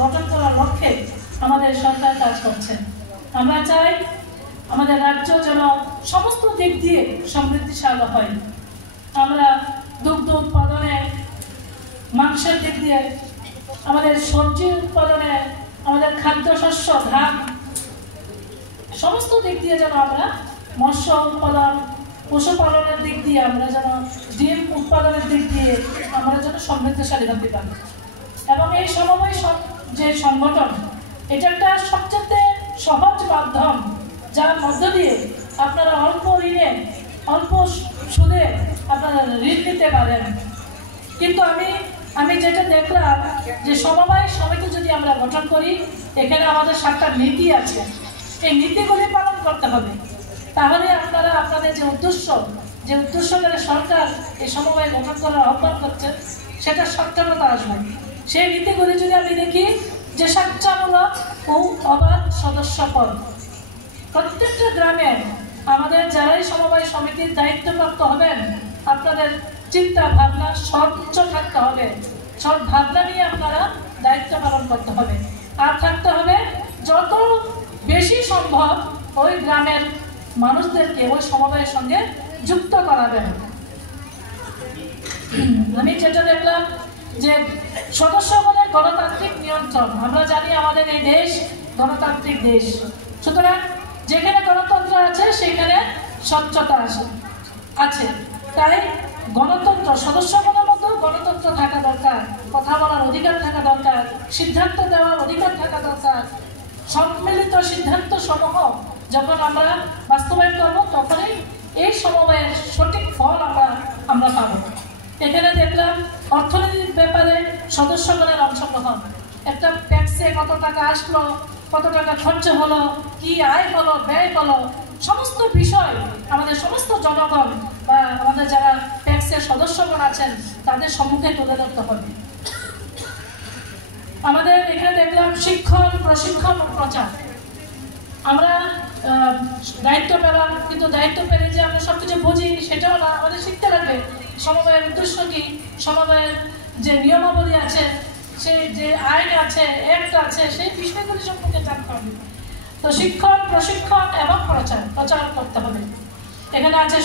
গঠন করার লক্ষ্যে আমাদের সরকার কাজ করছে। আমরা চাই আমাদের রাজ্য যেন সমস্ত দিক দিয়ে সমৃদ্ধিশালী হয়। আমরা দুগ্ধ উৎপাদনে, মাংসের দিক দিয়ে, আমাদের সবজি উৎপাদনে, আমাদের খাদ্যশস্য, ধান, সমস্ত দিক দিয়ে যেন আমরা মৎস্য উৎপাদন, পশুপালনের দিক দিয়ে আমরা যেন ডিম উৎপাদনের দিক দিয়ে আমরা যেন সমৃদ্ধশালী হতে পারি। এবং এই সমবায় যে সংগঠন, এটা একটা সবচেয়ে সহজ মাধ্যম, যার মধ্য দিয়ে আপনারা অল্প ঋণে, অল্প সুদে আপনারা ঋণ নিতে পারেন। কিন্তু আমি যেটা দেখলাম যে সমবায় সমিতি যদি আমরা গঠন করি, এখানে আমাদের 7টা নীতি আছে। এই নীতিগুলি পালন করতে হবে, তাহলে আপনারা আপনাদের যে উদ্দেশ্য করে সরকার এই সমবায় গঠন করার আহ্বান করছে, সেটা সার্থকতা আসবে। সেই নীতিগুলি যদি আমি দেখি যে স্বেচ্ছামূলক ও অবাধ সদস্যপদ, প্রত্যেকটা গ্রামে আমাদের যারাই সমবায় সমিতির দায়িত্বপ্রাপ্ত হবেন, আপনাদের চিন্তা ভাবনা স্বচ্ছ থাকতে হবে, সব ভাবনা নিয়ে আপনারা দায়িত্ব পালন করতে হবে। আর থাকতে হবে যত বেশি সম্ভব ওই গ্রামের মানুষদেরকে ওই সমবায়ের সঙ্গে যুক্ত করাবেন। আমি যেটা দেখলাম যে সদস্য বলে গণতান্ত্রিক নিয়ন্ত্রণ, আমরা জানি আমাদের এই দেশ গণতান্ত্রিক দেশ, সুতরাং যেখানে গণতন্ত্র আছে সেখানে স্বচ্ছতা আছে। তাই গণতন্ত্র, সদস্যগণের মতো গণতন্ত্র থাকা দরকার, কথা বলার অধিকার থাকা দরকার, সিদ্ধান্ত দেওয়ার অধিকার থাকা দরকার। সম্মিলিত সিদ্ধান্ত সমূহ যখন আমরা বাস্তবায়ন করবো, তখনই এই সমবায়ের সঠিক ফল আমরা পাব। এখানে দেখলাম অর্থনৈতিক ব্যাপারে সদস্যগণের অংশগ্রহণ, একটা ট্যাক্সে কত টাকা আসলো, কত টাকা খরচ হলো, কি আয় হলো, ব্যয় হলো, সমস্ত বিষয় আমাদের সমস্ত জনগণ বা আমাদের যারা ট্যাক্সের সদস্যগণ আছেন তাদের সম্মুখে তুলে ধরতে হবে। আমাদের এখানে দেখলাম শিক্ষণ, প্রশিক্ষণ ও প্রচার। আমরা দায়িত্ব পেলাম, কিন্তু দায়িত্ব পেলে যে আমরা সবকিছু বুঝি সেটাও না, আমাদের শিখতে লাগবে সমবায়ের উদ্দেশ্য কি, সমবায়ের যে নিয়মাবলী আছে, সেই যে আইন আছে, অ্যাক্ট আছে, সেই বিষয়গুলি সম্পর্কে জানতে হবে। তো শিক্ষণ, প্রশিক্ষণ এবং প্রচার করতে হবে। এখানে আছে